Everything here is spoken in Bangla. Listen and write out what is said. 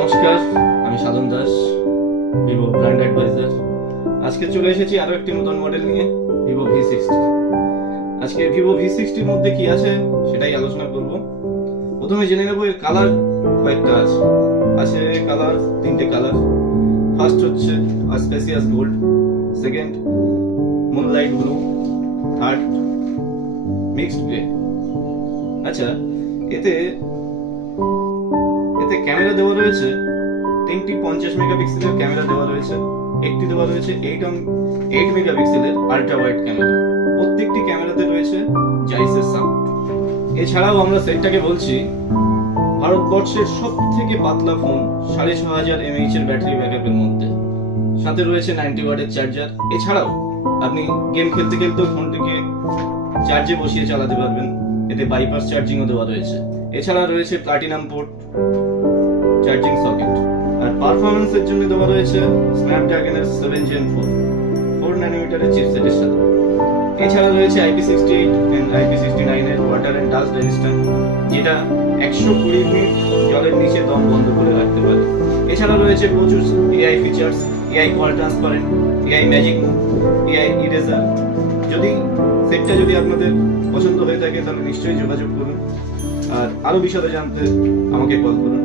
নমস্কার, আমি সাধন দাস, ভিভো ব্র্যান্ড অ্যাডভাইজার। আজকে চলে এসেছি আরো একটি নতুন মডেল নিয়ে, ভিভো V60। আজকে ভিভো V60 মধ্যে কি আছে সেটাই আলোচনা করব। প্রথমে জেনে নেব এর কালার কয়েকটা আছে কালার, তিনটে কালার। ফার্স্ট হচ্ছে spacious gold, second moonlight blue, third mixed grey. আচ্ছা, এতে ক্যামেরা দেওয়া রয়েছে, তিনটি 50 মেগাপিক্সেলের ক্যামেরা দেওয়া রয়েছে, একটি দেওয়া রয়েছে 8 মেগাপিক্সেলের আল্ট্রা ওয়াইড ক্যামেরা। প্রত্যেকটি ক্যামেরাতে রয়েছে জাইসের সাউন্ড। এছাড়াও আমরা সেটটাকে বলছি ভারতবর্ষের সব থেকে পাতলা ফোন, 6500 mAh এর ব্যাটারি ব্যাকআপের মধ্যে। সাথে রয়েছে 90 ওয়াটের চার্জার। এছাড়াও আপনি গেম খেলতে খেলতেও ফোনটিকে চার্জে বসিয়ে চালাতে পারবেন, এতে বাইপাস চার্জিংও দেওয়া রয়েছে। এছাড়া রয়েছে প্লাটিনাম পোর্ট চার্জিং সকেট। আর পারফরম্যান্সের জন্য দেওয়া রয়েছে স্ন্যাপড্রাগনের 7 Gen 4 ন্যানোমিটারের চিপসেটের সাথে। এছাড়া রয়েছে IP68 এন্ড IP69 এর ওয়াটার এন্ড ডাস্ট রেজিস্ট্যান্ট, যেটা 120 মিনিট জলের নিচে দম বন্ধ করে রাখতে পারে। এছাড়া রয়েছে প্রচুর AI features, AI call transparent, AI magic move, AI eraser. সেটটা যদি আপনাদের পছন্দ হয়ে থাকে তাহলে নিশ্চয়ই যোগাযোগ করুন, আর আরো বিশদে জানতে আমাকে কল করুন।